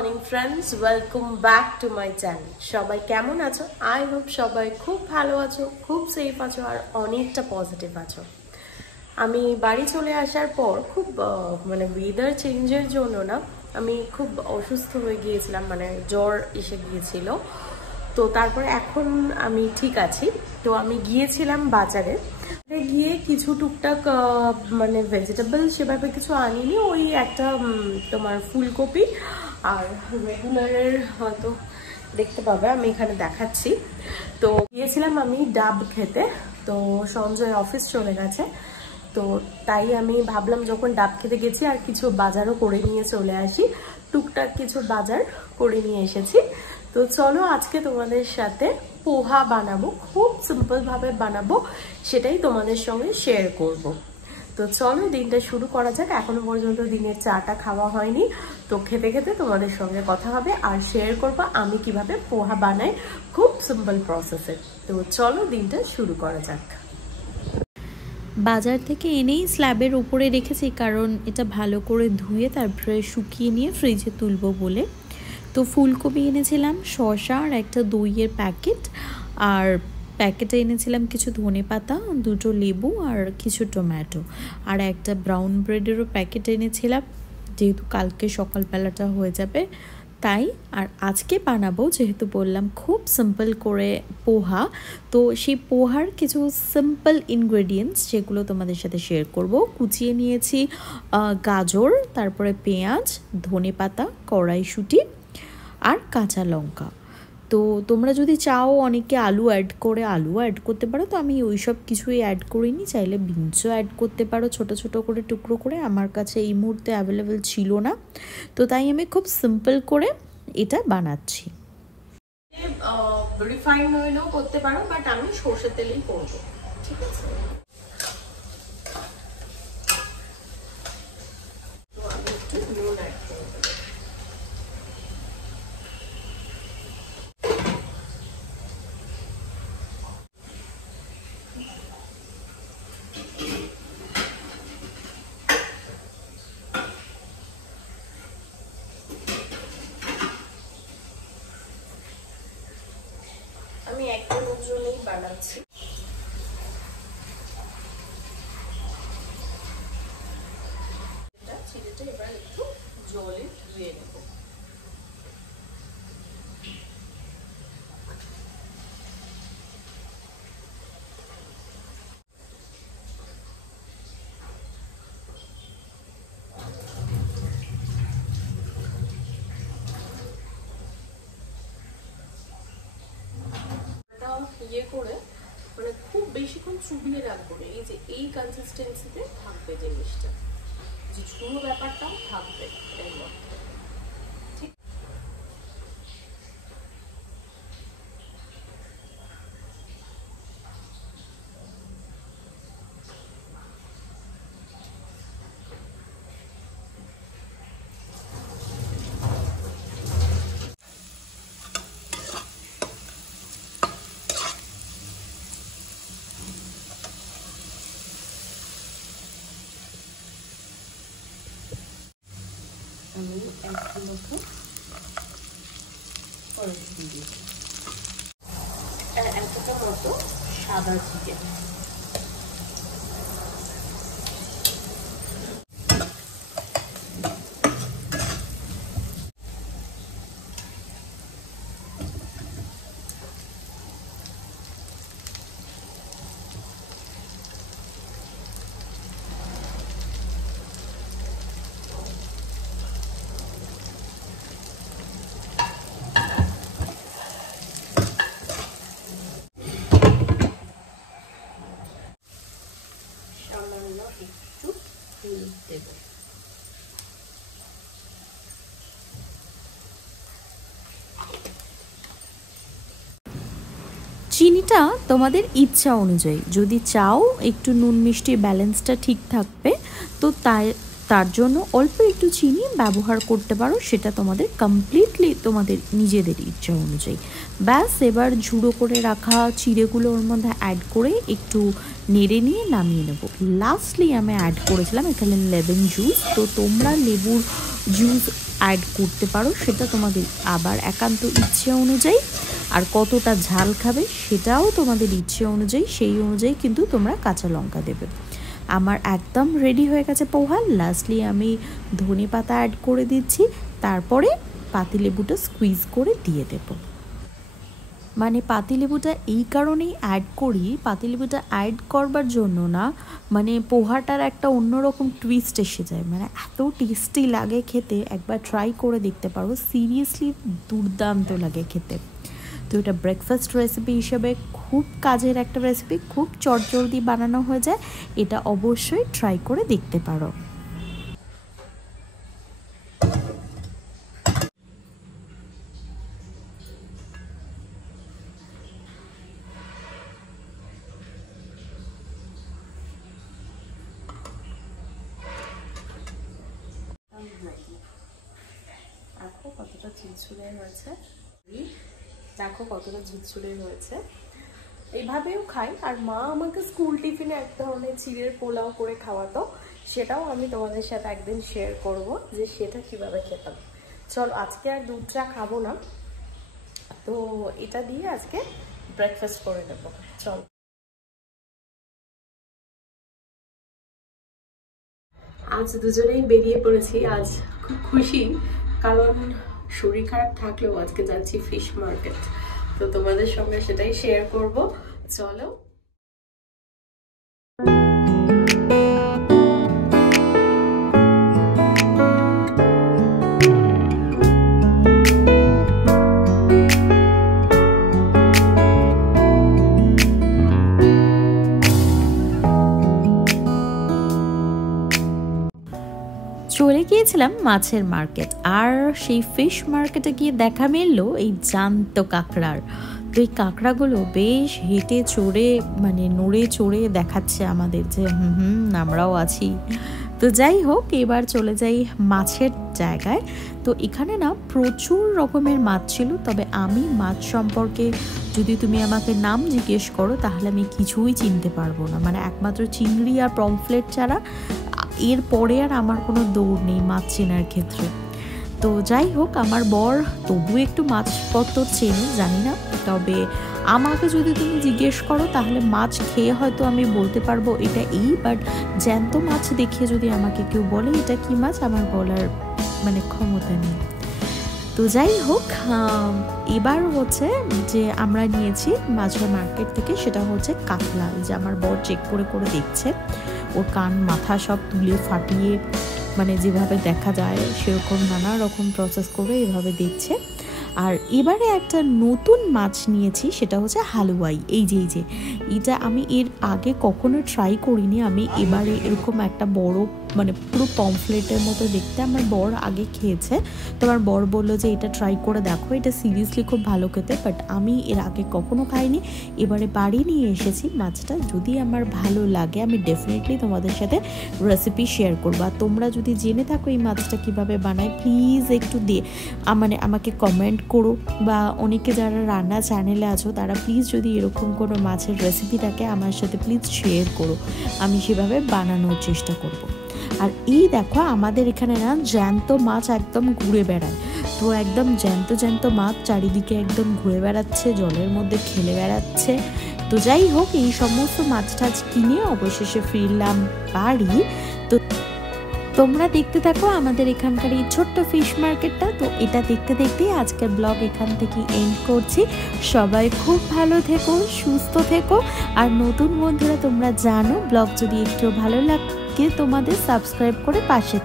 Morning friends, welcome back to my channel. সবাই কেমন আছো? আই হোপ সবাই খুব ভালো আছো, খুব সেফ আছো আর অনেকটা পজিটিভ আছো। আমি বাড়ি চলে আসার পর খুব ওয়েদার চেঞ্জের জন্য না আমি খুব অসুস্থ হয়ে গিয়েছিলাম, জ্বর এসে গিয়েছিল। তো তারপরে এখন আমি ঠিক আছি। তো আমি গিয়েছিলাম বাজারে, গিয়ে কিছু টুকটাক ভেজিটেবল সেভাবে কিছু আনিনি। ওই একটা তোমার ফুলকপি আর রেগুলারের হয়তো দেখতে পাবে, আমি এখানে দেখাচ্ছি। তো গিয়েছিলাম আমি ডাব খেতে। তো সঞ্জয় অফিস চলে গেছে, তো তাই আমি ভাবলাম যখন ডাব খেতে গেছি আর কিছু বাজারও করে নিয়ে চলে আসি। টুকটাক কিছু বাজার করে নিয়ে এসেছি। তো চলো আজকে তোমাদের সাথে পোহা বানাবো, খুব সিম্পল ভাবে বানাবো, সেটাই তোমাদের সঙ্গে শেয়ার করব। তো চলো দিনটা শুরু করা যাক। এখনো পর্যন্ত দিনের চাটা খাওয়া হয়নি, তো খেতে খেতে তোমাদের সঙ্গে কথা হবে আর শেয়ার করবো আমি কিভাবে পোহা বানাই, খুব সিম্পল প্রসেসে। তো চলো দিনটা শুরু করা যাক। বাজার থেকে এনেই স্ল্যাবের উপরে রেখেছি, কারণ এটা ভালো করে ধুয়ে তারপরে শুকিয়ে নিয়ে ফ্রিজে তুলবো বলে। তো ফুলকপি এনেছিলাম, শসা আর একটা দইয়ের প্যাকেট, আর প্যাকেটে এনেছিলাম কিছু ধনেপাতা, দুটো লেবু আর কিছু টমেটো, আর একটা ব্রাউন ব্রেডেরও প্যাকেট এনেছিলাম, যেহেতু কালকে সকালবেলাটা হয়ে যাবে তাই। আর আজকে বানাবো, যেহেতু বললাম খুব সিম্পল করে পোহা, তো সেই পোহার কিছু সিম্পল ইনগ্রেডিয়েন্টস যেগুলো তোমাদের সাথে শেয়ার করব। কুচিয়ে নিয়েছি গাজর, তারপরে পেঁয়াজ, ধনেপাতা, কড়াইশুঁটি আর কাঁচা লঙ্কা। তো তোমরা যদি চাও অনেকে আলু অ্যাড করতে পারো, তো আমি ওই সব কিছুই অ্যাড করিনি। চাইলে বিনসও অ্যাড করতে পারো ছোট ছোট করে টুকরো করে, আমার কাছে এই মুহূর্তে অ্যাভেলেবেল ছিল না, তো তাই আমি খুব সিম্পল করে এটা বানাচ্ছি। রিফাইন অয়েলও করতে পারো, বাট আমি সরষের তেলেই করবো, ঠিক আছে? তো আমি একটু নুন অ্যাড করবো। আমি একজনের জন্যই বানাচ্ছি। চিড়েটা এবার একটু জলে ধুয়ে নেব। ইয়ে করে খুব বেশিক্ষণ চুবিয়ে রাখবো না, এই যে এই কনসিস্টেন্সিতে থাকবে জিনিসটা, যে ঝুড়ো ব্যাপারটাও থাকবে এর মধ্যে। আমি একটু মতো এতটা মতো সাদা চিকেন। একটু ফুল দেব। চিনিটা তোমাদের ইচ্ছা অনুযায়ী, যদি চাও একটু নুন মিষ্টির ব্যালেন্সটা ঠিক থাকবে, তো তার জন্য অল্প একটু চিনি ব্যবহার করতে পারো, সেটা তোমাদের কমপ্লিটলি তোমাদের নিজেদের ইচ্ছা অনুযায়ী। ব্যাস, এবার ঝুড়ো করে রাখা চিড়েগুলো ওর মধ্যে অ্যাড করে একটু নেড়ে নিয়ে নামিয়ে নেব। লাস্টলি আমি অ্যাড করেছিলাম এখানে লেমন জুস, তো তোমরা লেবুর জুস অ্যাড করতে পারো, সেটা তোমাদের আবার একান্ত ইচ্ছে অনুযায়ী। আর কতটা ঝাল খাবে সেটাও তোমাদের ইচ্ছে অনুযায়ী, সেই অনুযায়ী কিন্তু তোমরা কাঁচা লঙ্কা দেবে। আমার একদম রেডি হয়ে গেছে পোহা। লাস্টলি আমি ধনে পাতা অ্যাড করে দিচ্ছি, তারপরে পাতিলেবুটা স্কুইজ করে দিয়ে দেব। মানে পাতিলেবুটা এই কারণেই অ্যাড করি, পাতিলেবুটা অ্যাড করবার জন্য না, মানে পোহাটার একটা অন্যরকম টুইস্ট এসে যায়, মানে এত টেস্টি লাগে খেতে। একবার ট্রাই করে দেখতে পারো, সিরিয়াসলি দুর্দান্ত লাগে খেতে। তো এটা ব্রেকফাস্ট রেসিপি হিসেবে খুব কাজের একটা রেসিপি, খুব চটজলদি বানানো হয়ে যায়। এটা অবশ্যই ট্রাই করে দেখতে পারো। দেখো কতটা ঝুরঝুরে হয়েছে, দেখো কতটা ঝুরঝুরে হয়েছে। এইভাবেও খাই। আর মা আমাকে স্কুল টিফিনে এক ধরনের চিড়ের পোলাও করে খাওয়াতো, সেটাও আমি তোমাদের সাথে একদিন শেয়ার করব যে সেটা কিভাবে খেতাম। চলো আজকে আর দুধ চা খাবো না, তো এটা দিয়ে আজকে ব্রেকফাস্ট করে নেবো। চলো। আজ দুজনেই বেরিয়ে পড়েছি, আজ খুব খুশি, কারণ শরীর খারাপ থাকলেও আজকে যাচ্ছি ফিশ মার্কেট। তো তোমাদের সঙ্গে সেটাই শেয়ার করব। চলো। চলে গিয়েছিলাম মাছের মার্কেট, আর সেই ফিশ মার্কেটে গিয়ে দেখা মিললো এই জ্যান্ত কাঁকড়ার। তো এই কাঁকড়াগুলো বেশ হেঁটে চড়ে, মানে নড়ে চড়ে দেখাচ্ছে আমাদের যে আমরাও আছি। তো যাই হোক, এবার চলে যাই মাছের জায়গায়। তো এখানে না প্রচুর রকমের মাছ ছিল, তবে আমি মাছ সম্পর্কে যদি তুমি আমাকে নাম জিজ্ঞেস করো তাহলে আমি কিছুই চিনতে পারবো না। মানে একমাত্র চিংড়ি আর পমফ্লেট ছাড়া এরপরে আর আমার কোনো দৌড় নেই মাছ চেনার ক্ষেত্রে। তো যাই হোক, আমার বর তবু একটু মাছপত্র চেনে, জানি না, তবে আমাকে যদি তুমি জিজ্ঞেস করো তাহলে মাছ খেয়ে হয়তো আমি বলতে পারবো এটা এই, বাট জ্যান্ত মাছ দেখিয়ে যদি আমাকে কেউ বলে এটা কি মাছ, আমার বলার মানে ক্ষমতা নেই। তো যাই হোক, এবার হচ্ছে যে আমরা নিয়েছি মাছের মার্কেট থেকে, সেটা হচ্ছে কাতলা। এই যে আমার বর চেক করে করে দেখছে, ওর কান মাথা সব তুলে ফাটিয়ে, মানে যেভাবে দেখা যায় সেরকম নানা রকম প্রসেস করে এভাবে দেখছে। আর এবারে একটা নতুন মাছ নিয়েছি, সেটা হচ্ছে হালুয়াই। এই যে এটা আমি এর আগে কখনো ট্রাই করিনি। আমি এবারে এরকম একটা বড়, মানে পুরো পমফ্লেটের মতো দেখতে আমার বর আগে খেয়েছে, তো আমার বর বললো যে এটা ট্রাই করে দেখো, এটা সিরিয়াসলি খুব ভালো খেতে, বাট আমি এর আগে কখনো খাইনি। এবারে বাড়ি নিয়ে এসেছি মাছটা, যদি আমার ভালো লাগে আমি ডেফিনেটলি তোমাদের সাথে রেসিপি শেয়ার করবো। আর তোমরা যদি জেনে থাকো এই মাছটা কীভাবে বানায়, প্লিজ একটু মানে আমাকে কমেন্ট করো, বা অনেকে যারা রান্না চ্যানেলে আছো তারা প্লিজ যদি এরকম কোনো মাছের রেসিপি থাকে আমার সাথে প্লিজ শেয়ার করো, আমি সেভাবে বানানোর চেষ্টা করব। আর এই দেখো আমাদের এখানে না জ্যান্ত মাছ একদম ঘুরে বেড়ায়, তো একদম জ্যান্ত মাছ চারিদিকে একদম ঘুরে বেড়াচ্ছে, জলের মধ্যে খেলে বেড়াচ্ছে। তো যাই হোক, এই সমস্ত মাছ টাছ কিনে অবশেষে ফিরলাম বাড়ি। তো তোমরা দেখতে থাকো আমাদের এখানকার এই ছোট্ট ফিশ মার্কেটটা। তো এটা দেখতে দেখতেই আজকের ব্লগ এখান থেকে এন্ড করছি। সবাই খুব ভালো থেকো, সুস্থ থেকো। আর নতুন বন্ধুরা তোমরা জানো, ব্লগ যদি একটু ভালো লাগে তোমাদের সাবস্ক্রাইব করে পাশে